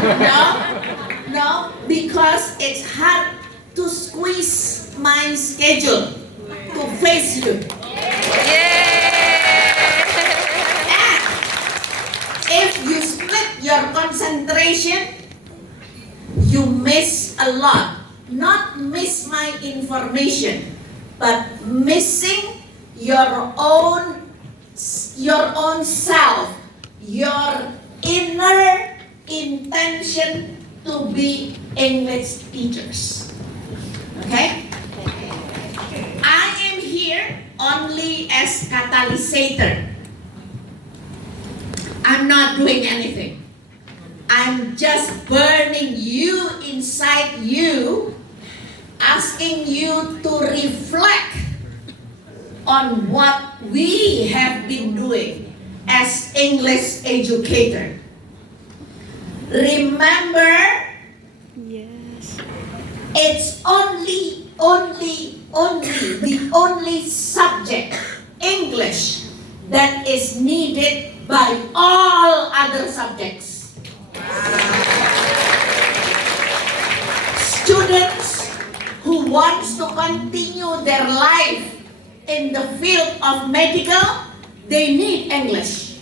No, no, because it's hard to squeeze my schedule to face you. And if you split your concentration, you miss a lot. Not miss my information, but missing your own self, your inner intention to be English teachers. Okay? I am here only as catalysator. I'm not doing anything. I'm just burning you inside you, asking you to reflect on what we have been doing as English educator. Remember, Yes. it's only the only subject, English, that is needed by all other subjects. Students who wants to continue their life in the field of medical, they need English.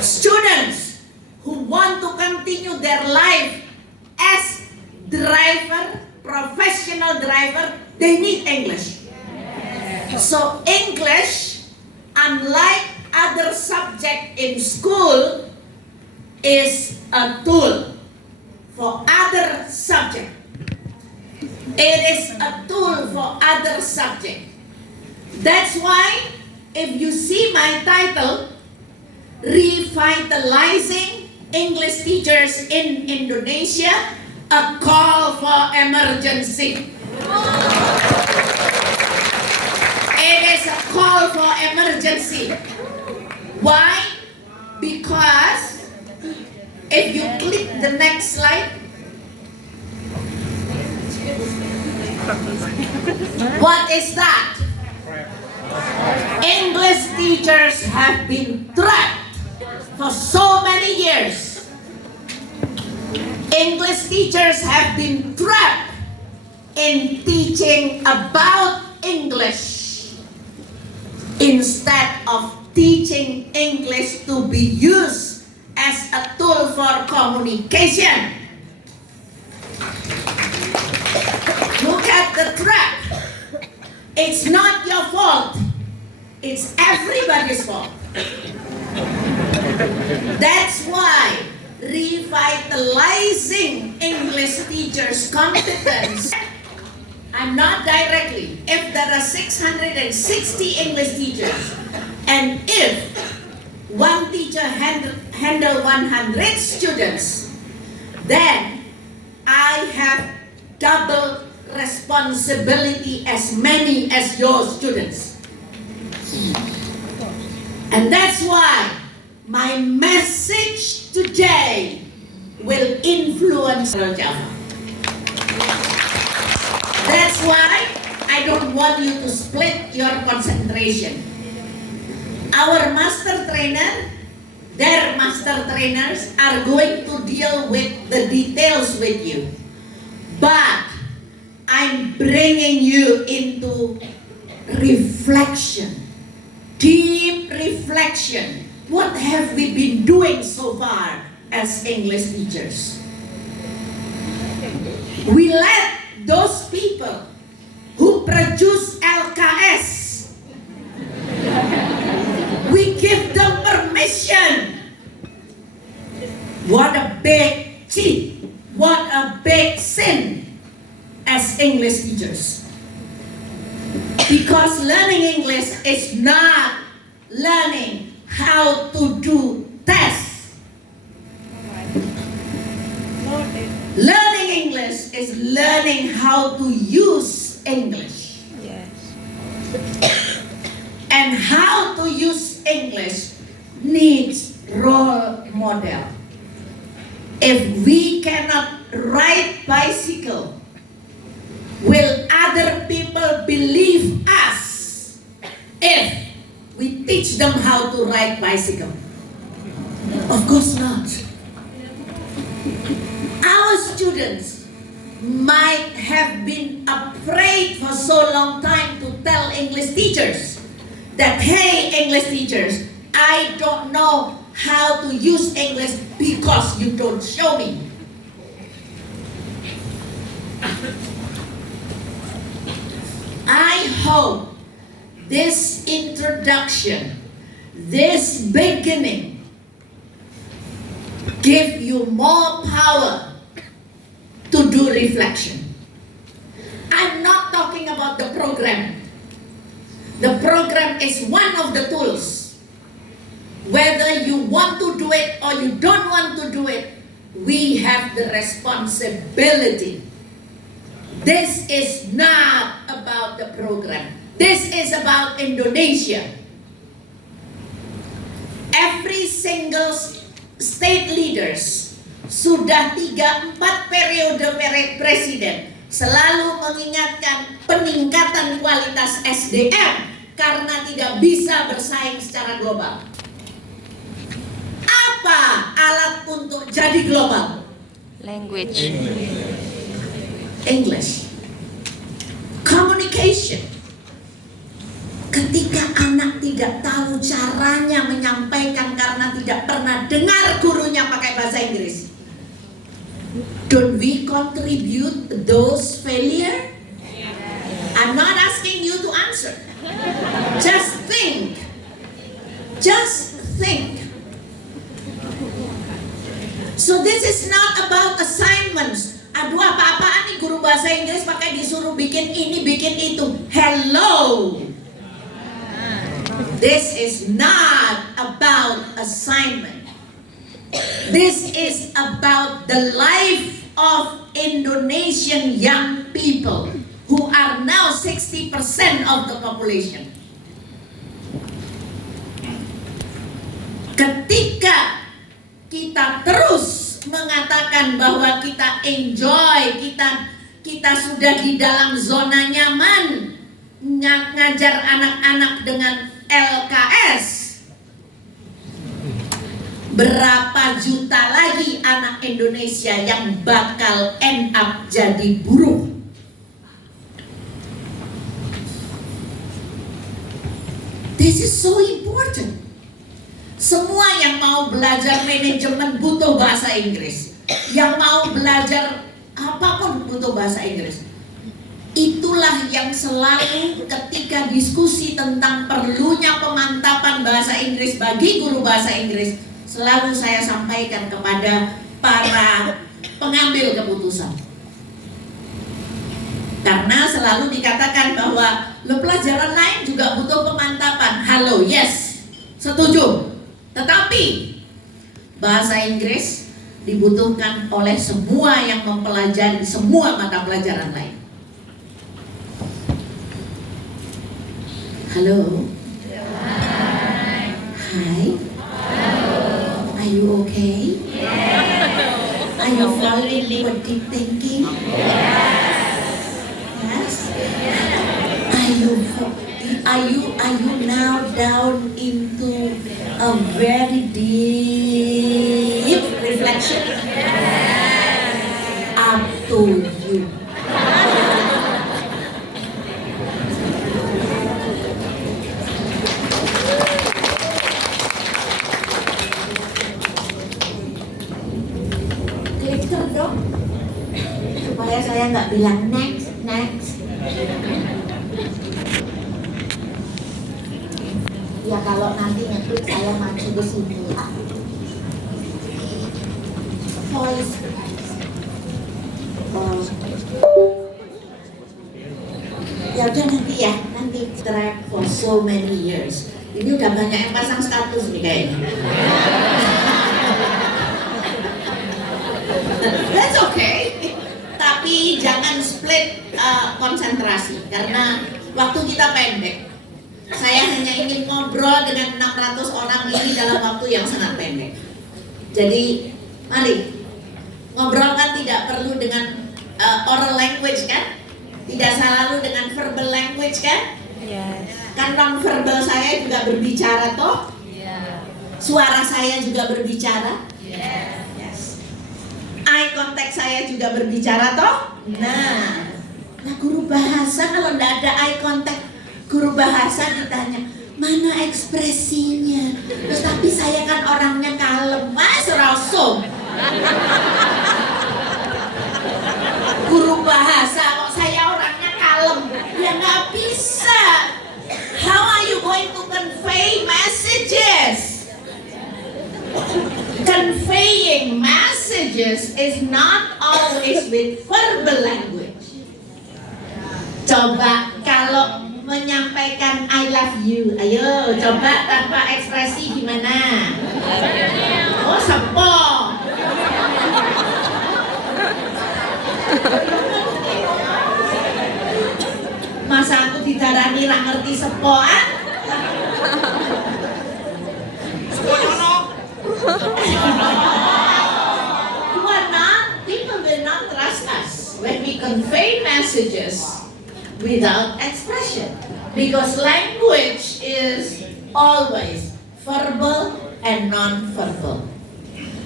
Students who want to continue their life as driver, professional driver, they need English. So English, unlike other subject in school, is a tool for other subject. It is a tool for other subject. That's why if you see my title, Revitalizing English Teachers in Indonesia, a call for emergency. It is a call for emergency. Why? Because if you click the next slide, what is that? English teachers have been trapped for so many years. English teachers have been trapped in teaching about English instead of teaching English to be used as a tool for communication. Look at the trap. It's not your fault. It's everybody's fault. That's why revitalizing English teachers' competence, I'm not directly, if there are 660 English teachers, and if one teacher handle 100 students, then I have double responsibility as many as your students. And that's why my message today will influence Java. That's why I don't want you to split your concentration. Our master trainer, their master trainers are going to deal with the details with you. But I'm bringing you into reflection, deep reflection. What have we been doing so far as English teachers? We let those people who produce LKS, we give them permission. What a big cheat, what a big sin as English teachers. Because learning English is not learning how to do tests. Learning English is learning how to use English. Yes. And how to use English needs role model. If we cannot ride bicycle, will other people believe us if we teach them how to ride bicycle? Of course not. students might have been afraid for so long time to tell English teachers that, hey, English teachers, I don't know how to use English because you don't show me. I hope this introduction, this beginning, give you more power to do reflection. I'm not talking about the program. The program is one of the tools. Whether you want to do it or you don't want to do it, we have the responsibility. This is not about the program. This is about Indonesia. Every single state leaders sudah 3-4 periode presiden selalu mengingatkan peningkatan kualitas SDM karena tidak bisa bersaing secara global. Apa alat untuk jadi global? Language. English. Communication. Ketika anak tidak tahu caranya menyampaikan karena tidak pernah dengar gurunya pakai bahasa Inggris, don't we contribute those failure? I'm not asking you to answer. Just think. Just think. So this is not about assignments. Aduh, apa-apaan nih guru bahasa Inggris pakai disuruh bikin ini, bikin itu. Hello. This is not about assignment. This is about the life of Indonesian young people who are now 60% of the population. Ketika kita terus mengatakan bahwa kita enjoy, kita sudah di dalam zona nyaman, ngajar anak-anak dengan LKS, berapa juta lagi anak Indonesia yang bakal end up jadi buruh? This is so important. Semua yang mau belajar manajemen butuh bahasa Inggris. Yang mau belajar apapun butuh bahasa Inggris. Itulah yang selalu ketika diskusi tentang perlunya pemantapan bahasa Inggris bagi guru bahasa Inggris, selalu saya sampaikan kepada para pengambil keputusan. Karena selalu dikatakan bahwa lo pelajaran lain juga butuh pemantapan. Halo, yes, setuju. Tetapi bahasa Inggris dibutuhkan oleh semua yang mempelajari semua mata pelajaran lain. Halo. Hi. Are you okay? Are you falling for deep thinking? Yes. Are you now down into a very deep reflection? Up to you. Clicker dong, supaya saya nggak bilang next. Ya kalau nanti ngeklik saya maju ke sini. Voice. Ya udah nanti track for so many years. Ini udah banyak yang pasang status nih kayaknya. That's okay. Tapi jangan split konsentrasi karena waktu kita pendek. Saya hanya ingin ngobrol dengan 600 orang ini dalam waktu yang sangat pendek. Jadi mari ngobrol kan tidak perlu dengan oral language kan? Tidak selalu dengan verbal language kan? Yes. Kan non-verbal saya juga berbicara toh? Suara saya juga berbicara? Yes. eye contact saya juga berbicara toh. Nah guru bahasa kalau nggak ada eye contact, guru bahasa ditanya mana ekspresinya. Terus tapi saya kan orangnya kalem, mas rasul. Guru bahasa kok saya orangnya kalem, ya nggak bisa. How are you going to convey messages? Conveying messages is not always with verbal language. Coba kalau menyampaikan I love you, ayo coba tanpa ekspresi gimana? Oh sepo. Masa aku didarani ra ngerti sepoan? People will not trust us when we convey messages without expression, because language is always verbal and non-verbal.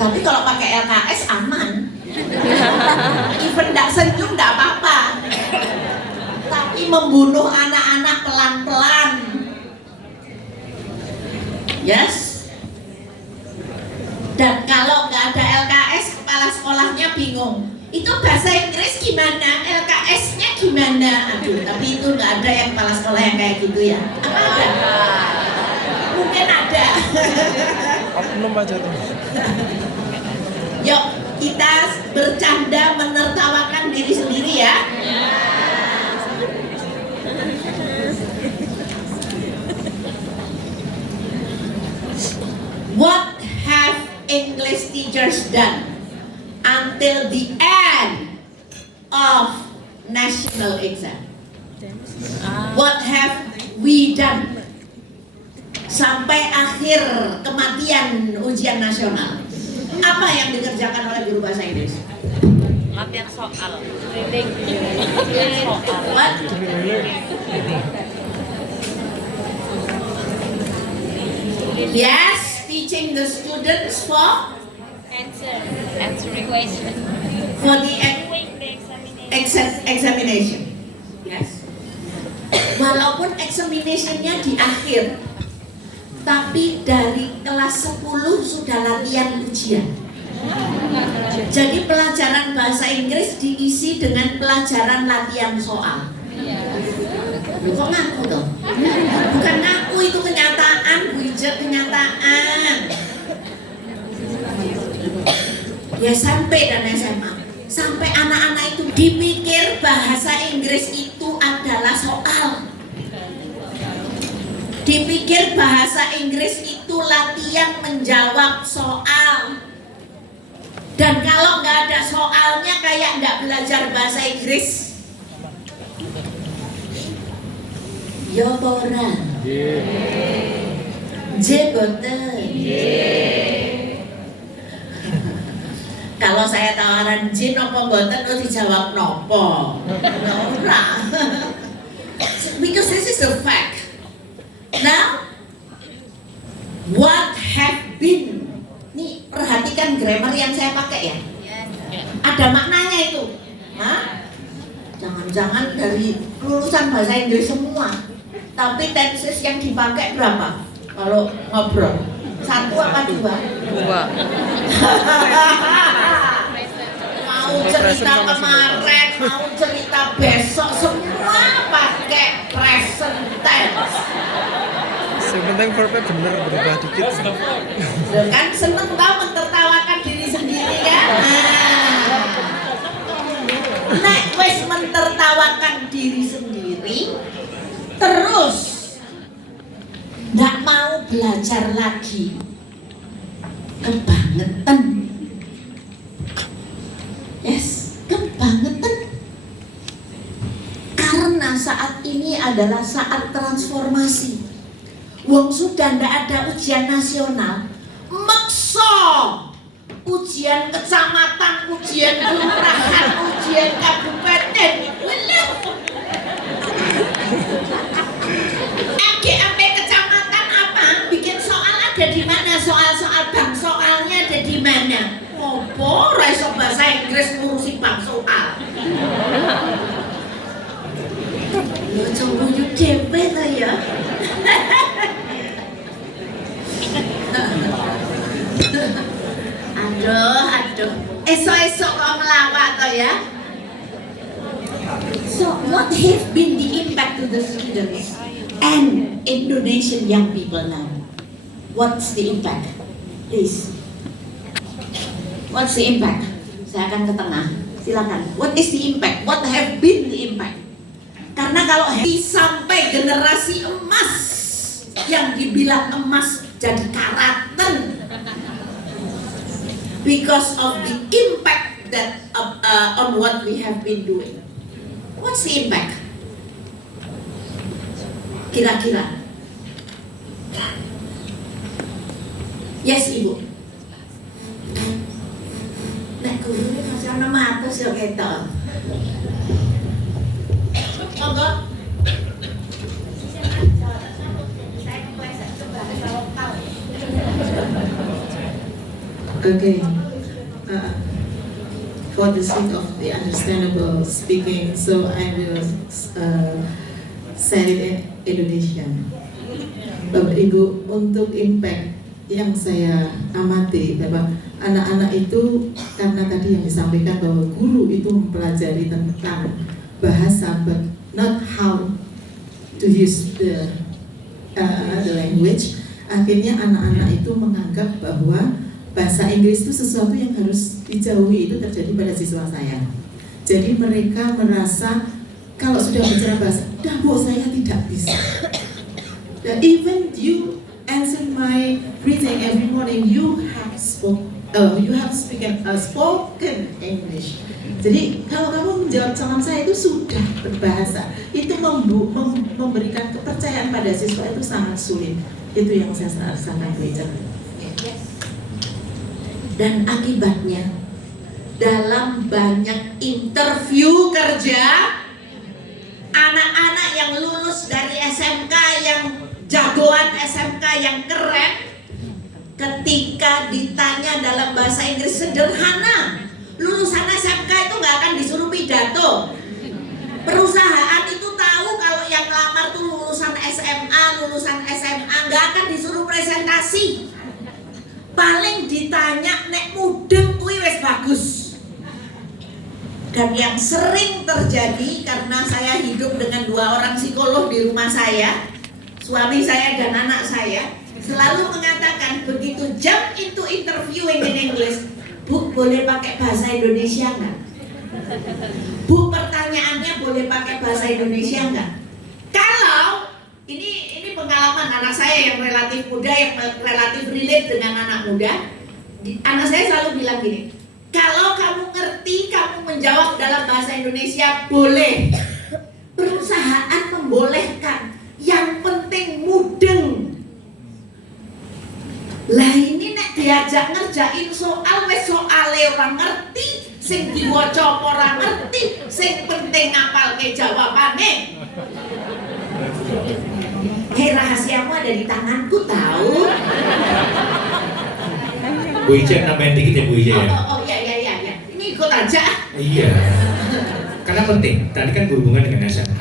Tapi kalau pakai LKS aman. Even nggak senyum nggak apa-apa. Tapi membunuh anak-anak pelan-pelan. Yes. Dan kalau nggak ada LKS, kepala sekolahnya bingung. Itu bahasa Inggris gimana? LKS-nya gimana? Aduh, tapi itu nggak ada yang kepala sekolah yang kayak gitu ya. Apa ada? Mungkin ada. Oknum aja tuh. Yuk, kita bercanda menertawakan diri sendiri ya. What have English teachers done until the end of national exam? What have we done sampai akhir kematian ujian nasional? Apa yang dikerjakan oleh guru bahasa Inggris? Latihan soal, reading, soal. What? Yes, teaching the students for Answering question. for the Doing the examination. examination. Yes. Walaupun examinationnya di akhir, tapi dari kelas 10 sudah latihan ujian. Jadi pelajaran bahasa Inggris diisi dengan pelajaran latihan soal. Loh, kok ngaku toh? Bukan ngaku, itu kenyataan, Bu Ijat, kenyataan. Ya sampai dan SMA, sampai anak-anak itu dipikir bahasa Inggris itu adalah soal. Dipikir bahasa Inggris itu latihan menjawab soal. Dan kalau nggak ada soalnya kayak nggak belajar bahasa Inggris. Ya ora. Jeboten. Kalau saya tawaran J nopo mboten kok dijawab nopo. Ora. Because this is a fact. Now, what have been? Nih, perhatikan grammar yang saya pakai ya. Ada maknanya itu. Hah? Jangan-jangan dari lulusan bahasa Inggris semua. Tapi tenses yang dipakai berapa? Kalau ngobrol, 1 apa 2? 2. Mau cerita kemarin, mau cerita besok, semua pakai present tense. Sebenarnya verbnya bener, berubah dikit. Kan seneng tau mentertawakan diri sendiri kan? Nah, wes mentertawakan diri sendiri, terus nggak mau belajar lagi, kebangetan. Yes, kebangetan. Karena saat ini adalah saat transformasi. Wong sudah ndak ada ujian nasional, makso ujian kecamatan, ujian kelurahan, ujian kabupaten. MGMP kecamatan apa? Bikin soal ada di mana? Soal-soal bank soalnya ada di mana? Opo ora iso bahasa Inggris ngurusi bab soal. Yo coba yo dhewe ta ya. Aduh. Esok-esok kok ngelawak to ya. So what has been the impact to the students and Indonesian young people now? What's the impact? Please. What's the impact? Saya akan ke tengah. Silakan. What is the impact? What have been the impact? Karena kalau sampai generasi emas yang dibilang emas jadi karakter because of the impact that on what we have been doing. What's the impact? Kira-kira. Yes, Ibu. Nek guru ini masih ana matus ya ketok. Monggo. Okay. For the sake of the understandable speaking, so I will say it in Indonesian. Bapak Ibu, untuk impact yang saya amati bahwa anak-anak itu, karena tadi yang disampaikan bahwa guru itu mempelajari tentang bahasa but not how to use the language, akhirnya anak-anak itu menganggap bahwa bahasa Inggris itu sesuatu yang harus dijauhi. Itu terjadi pada siswa saya. Jadi mereka merasa kalau sudah bicara bahasa, dah bu saya tidak bisa. Dan even you answer my greeting every morning, you have spoken English. Jadi kalau kamu menjawab salam saya itu sudah berbahasa. Itu memberikan kepercayaan pada siswa itu sangat sulit. Itu yang saya rasakan belajar. Dan akibatnya dalam banyak interview kerja, anak-anak yang lulus dari SMK, yang jagoan SMK yang keren, ketika ditanya dalam bahasa Inggris sederhana, lulusan SMK itu nggak akan disuruh pidato. Perusahaan itu tahu kalau yang ngelamar tuh lulusan SMA nggak akan disuruh presentasi. Paling ditanya nek mudeng kuwi wis bagus. Dan yang sering terjadi karena saya hidup dengan 2 orang psikolog di rumah saya, suami saya dan anak saya, selalu mengatakan begitu jump into interviewing in English, Bu boleh pakai bahasa Indonesia nggak? Bu pertanyaannya boleh pakai bahasa Indonesia nggak? Kalau ini pengalaman anak saya yang relatif muda, yang relatif relate dengan anak muda, anak saya selalu bilang gini, kalau kamu ngerti, kamu menjawab dalam bahasa Indonesia boleh. Perusahaan membolehkan, yang penting mudeng. Lah ini nek diajak ngerjain soal, wes soale orang ngerti, sing diwaca ora ngerti, sing penting ngapalke jawabane. Hei, rahasiamu ada di tanganku tahu. Bu Ica nambahin dikit ya Bu Ica ya. Oh iya. Ini ikut aja. Iya. Karena penting. Tadi kan berhubungan dengan SMK.